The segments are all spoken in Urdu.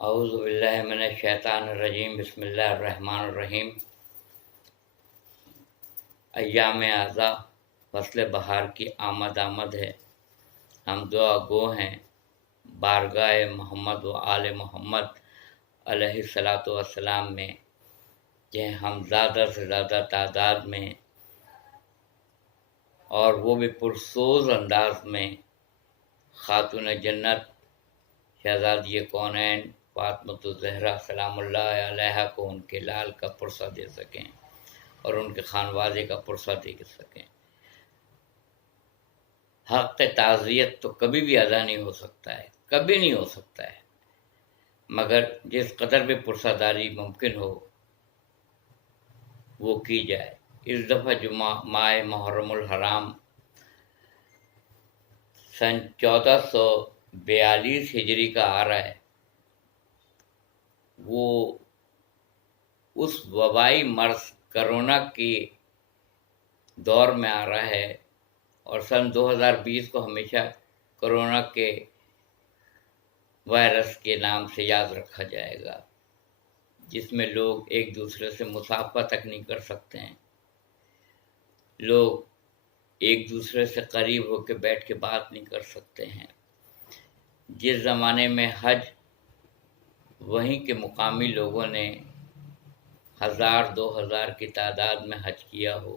اعوذ باللہ من الشیطان الرجیم بسم اللہ الرحمن الرحیم۔ ایام اعزا فصل بہار کی آمد ہے، ہم دعا گو ہیں بارگاہ محمد و آل محمد علیہ الصلاۃ والسلام میں، کہ ہم زیادہ سے زیادہ تعداد میں اور وہ بھی پرسوز انداز میں خاتون جنت شہزادی کونین فاطمۃ الزہرا سلام اللہ علیہا کو ان کے لال کا پرسہ دے سکیں اور ان کے خانوادے کا پرسہ دے سکیں۔ حق تعزیت تو کبھی بھی ادا نہیں ہو سکتا ہے، کبھی نہیں ہو سکتا ہے، مگر جس قدر بھی پرسہ داری ممکن ہو وہ کی جائے۔ اس دفعہ جو ماہ محرم الحرام سن 1442 ہجری کا آ رہا ہے، وہ اس وبائی مرض کرونا کے دور میں آ رہا ہے، اور سن 2020 کو ہمیشہ کرونا کے وائرس کے نام سے یاد رکھا جائے گا، جس میں لوگ ایک دوسرے سے مصافحہ تک نہیں کر سکتے ہیں، لوگ ایک دوسرے سے قریب ہو کے بیٹھ کے بات نہیں کر سکتے ہیں۔ جس زمانے میں حج وہیں کے مقامی لوگوں نے 1000-2000 کی تعداد میں حج کیا ہو،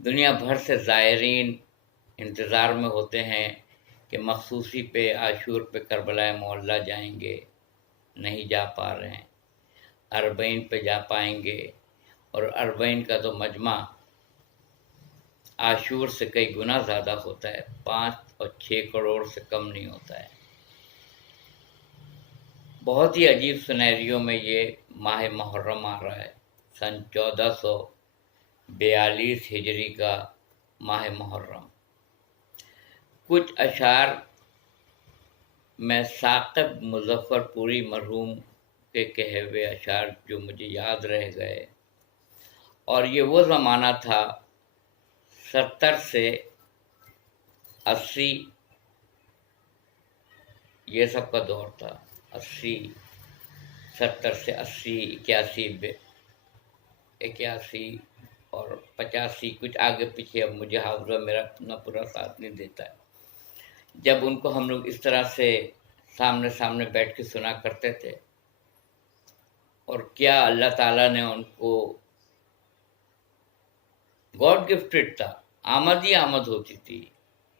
دنیا بھر سے زائرین انتظار میں ہوتے ہیں کہ مخصوصی پہ عاشور پہ کربلا معلیٰ جائیں گے، نہیں جا پا رہے ہیں، اربعین پہ جا پائیں گے، اور اربعین کا تو مجمع عاشور سے کئی گنا زیادہ ہوتا ہے، 5 اور 6 کروڑ سے کم نہیں ہوتا ہے۔ بہت ہی عجیب سینیریو میں یہ ماہ محرم آ رہا ہے، سن 1442 ہجری کا ماہ محرم۔ کچھ اشعار میں ثاقب مظفر پوری مرحوم کے کہے ہوئے اشعار جو مجھے یاد رہ گئے، اور یہ وہ زمانہ تھا 70 سے 80، یہ سب کا دور تھا، 70 سے 80، 81 اور 85، کچھ آگے پیچھے، اب مجھے حافظہ میرا اپنا پورا ساتھ نہیں دیتا ہے، جب ان کو ہم لوگ اس طرح سے سامنے بیٹھ کے سنا کرتے تھے، اور کیا اللہ تعالیٰ نے ان کو گاڈ گفٹڈ تھا، آمد ہی آمد ہوتی تھی،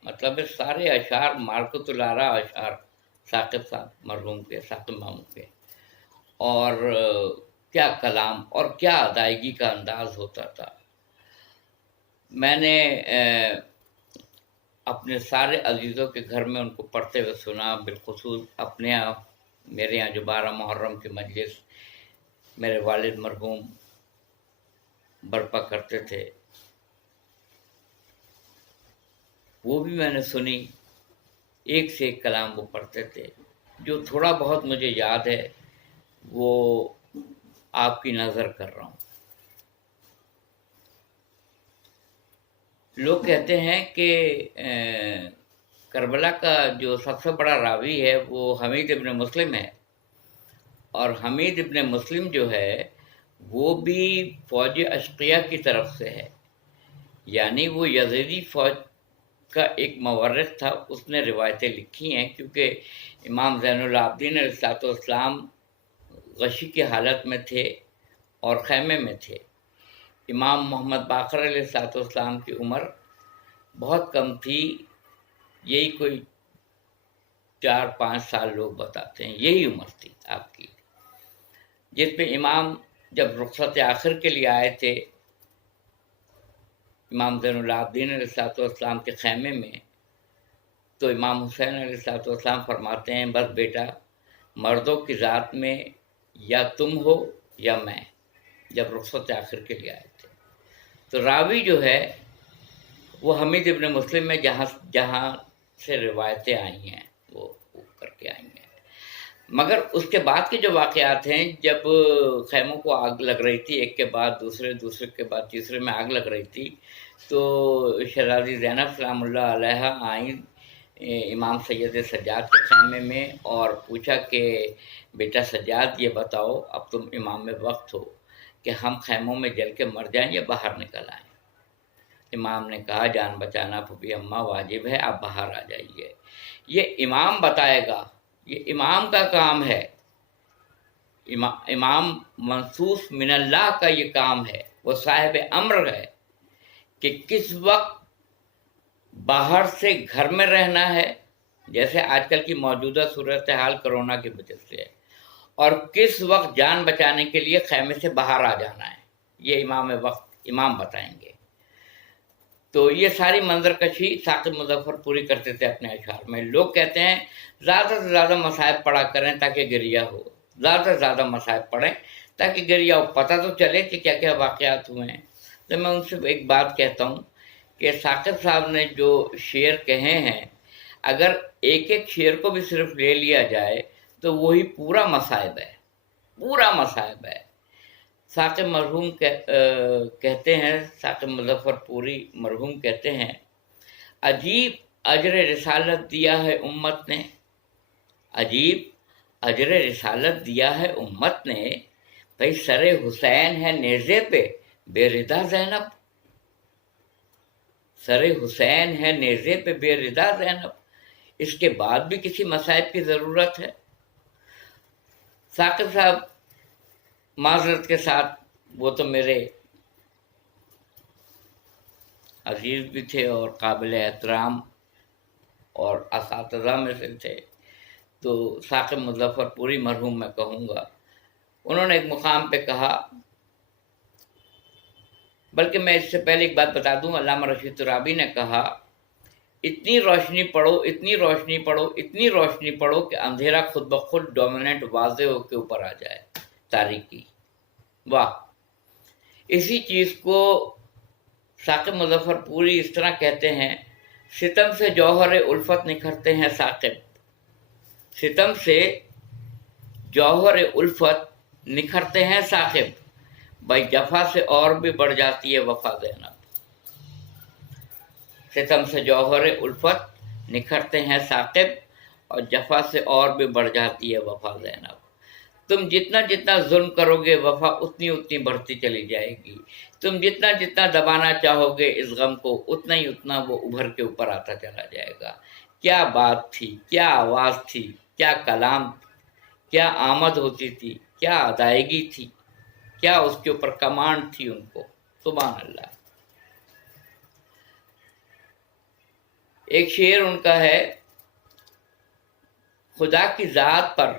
مطلب سارے اشعار مارکت الارا اشعار ثاقب صاحب مرحوم کے، ثاقب ماموں کے، اور کیا کلام اور کیا ادائیگی کا انداز ہوتا تھا۔ میں نے اپنے سارے عزیزوں کے گھر میں ان کو پڑھتے ہوئے سنا، بالخصوص اپنے میرے یہاں جو 12 محرم کی مجلس میرے والد مرحوم برپا کرتے تھے، وہ بھی میں نے سنی، ایک سے ایک کلام وہ پڑھتے تھے۔ جو تھوڑا بہت مجھے یاد ہے وہ آپ کی نظر کر رہا ہوں۔ لوگ کہتے ہیں کہ کربلا کا جو سب سے بڑا راوی ہے وہ حمید ابن مسلم ہے، اور حمید ابن مسلم جو ہے وہ بھی فوج اشقیہ کی طرف سے ہے، یعنی وہ یزیدی فوج کا ایک مورخ تھا، اس نے روایتیں لکھی ہیں، کیونکہ امام زین العابدین علیہ السلام غشی کی حالت میں تھے اور خیمے میں تھے۔ امام محمد باقر علیہ السلام کی عمر بہت کم تھی، یہی کوئی 4-5 سال لوگ بتاتے ہیں، یہی عمر تھی آپ کی، جس پہ امام جب رخصت آخر کے لیے آئے تھے امام زین العابدین علیہ السلام کے خیمے میں، تو امام حسین علیہ السلام فرماتے ہیں بس بیٹا، مردوں کی ذات میں یا تم ہو یا میں، جب رخصت آخر کے لیے آئے تھے۔ تو راوی جو ہے وہ حمید ابن مسلم میں جہاں سے روایتیں آئی ہیں وہ کر کے آئی ہیں، مگر اس کے بعد کے جو واقعات ہیں، جب خیموں کو آگ لگ رہی تھی، ایک کے بعد دوسرے کے بعد تیسرے میں آگ لگ رہی تھی، تو شہزادی زینب سلام اللہ علیہا آئیں امام سید سجاد کے خیمے میں اور پوچھا کہ بیٹا سجاد یہ بتاؤ اب تم امام وقت ہو کہ ہم خیموں میں جل کے مر جائیں یا باہر نکل آئیں؟ امام نے کہا جان بچانا پھوپھی اماں واجب ہے، آپ باہر آ جائیے، یہ امام بتائے گا، یہ امام کا کام ہے، امام منصوص من اللہ کا یہ کام ہے، وہ صاحب امر ہے کہ کس وقت باہر سے گھر میں رہنا ہے، جیسے آج کل کی موجودہ صورتحال کرونا کی وجہ سے ہے، اور کس وقت جان بچانے کے لیے خیمے سے باہر آ جانا ہے، یہ امام وقت امام بتائیں گے۔ تو یہ ساری منظر کشی ثاقب مظفر پوری کرتے تھے اپنے اشعار میں۔ لوگ کہتے ہیں زیادہ سے زیادہ مصائب پڑھا کریں تاکہ گریہ ہو، زیادہ سے زیادہ مصائب پڑھیں تاکہ گریہ ہو، پتہ تو چلے کہ کیا کیا واقعات ہوئے ہیں۔ تو میں ان سے ایک بات کہتا ہوں کہ ثاقب صاحب نے جو شعر کہے ہیں، اگر ایک ایک شعر کو بھی صرف لے لیا جائے تو وہی پورا مصائب ہے، پورا مصائب ہے۔ ثاقب مرحوم کہتے ہیں، ثاقب مظفر پوری مرحوم کہتے ہیں، عجیب اجر رسالت دیا ہے امت نے، عجیب اجر رسالت دیا ہے امت نے، بھئی سر حسین ہے نیزے پہ بے ردا زینب، سر حسین ہے نیزے پہ بے ردا زینب، اس کے بعد بھی کسی مصائب کی ضرورت ہے؟ ثاقب صاحب معذرت کے ساتھ وہ تو میرے عزیز بھی تھے اور قابل احترام اور اساتذہ میں سے تھے، تو ثاقب مظفر پوری مرحوم میں کہوں گا، انہوں نے ایک مقام پہ کہا، بلکہ میں اس سے پہلے ایک بات بتا دوں، علامہ رشید ترابی نے کہا، اتنی روشنی پڑھو، اتنی روشنی پڑھو، اتنی روشنی پڑھو کہ اندھیرا خود بخود ڈومیننٹ واضح ہو کے اوپر آ جائے، تاریکی۔ واہ! اسی چیز کو ثاقب مظفر پوری اس طرح کہتے ہیں، ستم سے جوہر الفت نکھرتے ہیں ثاقب، ستم سے جوہر الفت نکھرتے ہیں ثاقب، بھائی جفا سے اور بھی بڑھ جاتی ہے وفا زینب، ستم سے جوہر الفت نکھرتے ہیں ثاقب اور جفا سے اور بھی بڑھ جاتی ہے وفا زینب، تم جتنا جتنا ظلم کرو گے وفا اتنی اتنی بڑھتی چلی جائے گی، تم جتنا جتنا دبانا چاہو گے اس غم کو اتنا ہی اتنا وہ ابھر کے اوپر آتا چلا جائے گا۔ کیا بات تھی، کیا آواز تھی، کیا کلام، کیا آمد ہوتی تھی، کیا ادائیگی تھی، کیا اس کے اوپر کمانڈ تھی ان کو، سبحان اللہ۔ ایک شعر ان کا ہے، خدا کی ذات پر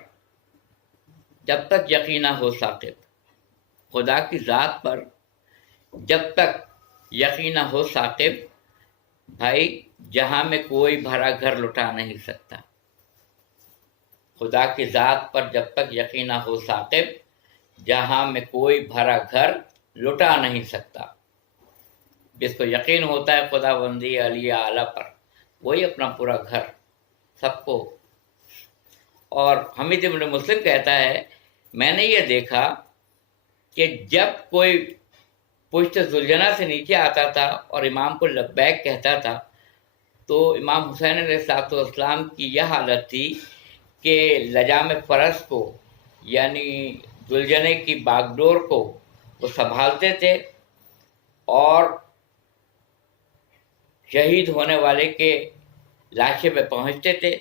جب تک یقین نہ ہو ثاقب، خدا کی ذات پر جب تک یقین نہ ہو ثاقب، بھائی جہاں میں کوئی بھرا گھر لٹا نہیں سکتا، خدا کی ذات پر جب تک یقین نہ ہو ثاقب، جہاں میں کوئی بھرا گھر لٹا نہیں سکتا۔ جس کو یقین ہوتا ہے خدا بندی علی اعلیٰ پر، وہی اپنا پورا گھر سب کو۔ اور حمید ابن مسلم کہتا ہے، میں نے یہ دیکھا کہ جب کوئی پشت ذوالجناح سے نیچے آتا تھا اور امام کو لبیک کہتا تھا تو امام حسین علیہ السلام کی یہ حالت تھی کہ لجام فرس کو یعنی ذوالجناح کی باغ ڈور کو وہ سنبھالتے تھے اور شہید ہونے والے کے لاشے پہ پہنچتے تھے،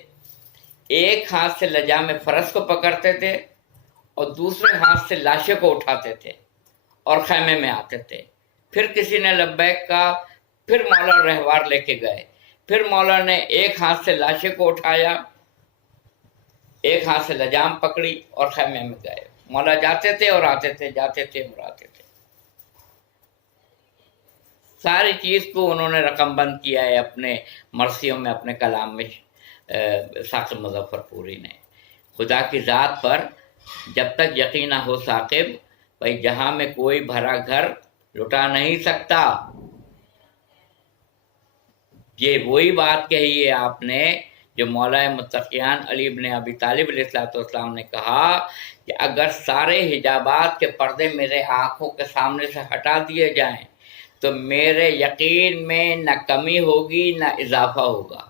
ایک ہاتھ سے لجام فرس کو پکڑتے تھے اور دوسرے ہاتھ سے لاشے کو اٹھاتے تھے اور خیمے میں آتے تھے، پھر کسی نے لبیک کہا، پھر مولا رہوار لے کے گئے، پھر مولا نے ایک ہاتھ سے لاشے کو اٹھایا، ایک ہاتھ سے لجام پکڑی اور خیمے میں گئے، مولا جاتے تھے اور آتے تھے، جاتے تھے اور آتے تھے، ساری چیز کو انہوں نے رقم بند کیا ہے اپنے مرثیوں میں، اپنے کلام میں ثاقب مظفر پوری نے۔ خدا کی ذات پر جب تک یقین نہ ہو ثاقب، بھائی جہاں میں کوئی بھرا گھر لٹا نہیں سکتا۔ یہ وہی بات کہی ہے آپ نے جو مولا متقیان علی بن ابی طالب علیہ السلام نے کہا کہ اگر سارے حجابات کے پردے میرے آنکھوں کے سامنے سے ہٹا دیے جائیں تو میرے یقین میں نہ کمی ہوگی نہ اضافہ ہوگا۔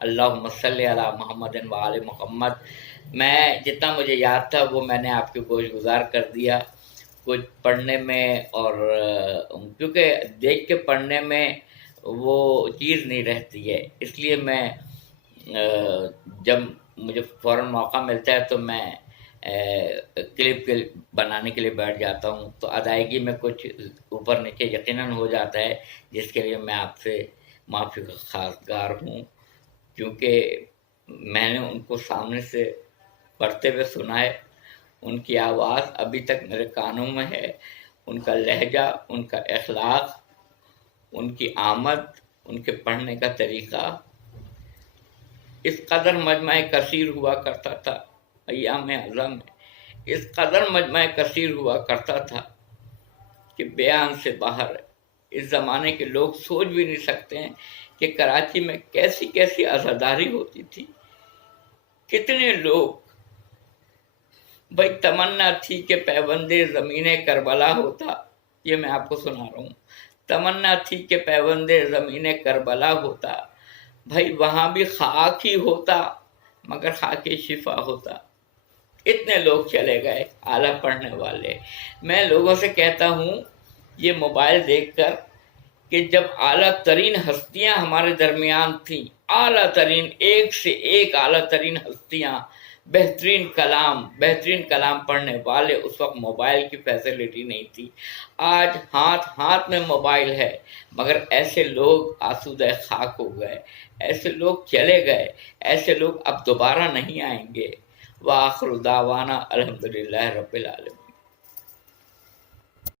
اللہم صلی علی محمد و آل محمد. میں جتنا مجھے یاد تھا وہ میں نے آپ کے گوش گزار کر دیا. کچھ پڑھنے میں اور کیونکہ دیکھ کے پڑھنے میں وہ چیز نہیں رہتی ہے، اس لیے میں جب مجھے فوراً موقع ملتا ہے تو میں کلپ بنانے کے لیے بیٹھ جاتا ہوں، تو ادائیگی میں کچھ اوپر نیچے یقیناً ہو جاتا ہے، جس کے لیے میں آپ سے معافی کا خواستگار ہوں، کیونکہ میں نے ان کو سامنے سے پڑھتے ہوئے سنا ہے. ان کی آواز ابھی تک میرے کانوں میں ہے، ان کا لہجہ، ان کا اخلاق، ان کی آمد، ان کے پڑھنے کا طریقہ اس قدر مجمع کثیر ہوا کرتا تھا ایام اعظم میں، اس قدر مجمع کثیر ہوا کرتا تھا کہ بیان سے باہر ہے. اس زمانے کے لوگ سوچ بھی نہیں سکتے ہیں کہ کراچی میں کیسی کیسی عزاداری ہوتی تھی. کتنے لوگ، بھائی تمنا تھی کہ پیوند زمین کربلا ہوتا، یہ میں آپ کو سنا رہا ہوں. تمنا تھی کہ پیوند زمین کربلا ہوتا، بھائی وہاں بھی خاک ہی ہوتا مگر خاک شفا ہوتا. اتنے لوگ چلے گئے اعلیٰ پڑھنے والے. میں لوگوں سے کہتا ہوں یہ موبائل دیکھ کر کہ جب اعلیٰ ترین ہستیاں ہمارے درمیان تھیں، اعلیٰ ترین، ایک سے ایک اعلیٰ ترین ہستیاں، بہترین کلام پڑھنے والے، اس وقت موبائل کی فیسلٹی نہیں تھی. آج ہاتھ میں موبائل ہے، مگر ایسے لوگ آسودہ خاک ہو گئے، ایسے لوگ چلے گئے، ایسے لوگ اب دوبارہ نہیں آئیں گے. وآخر دعوانا الحمدللہ رب العالمین.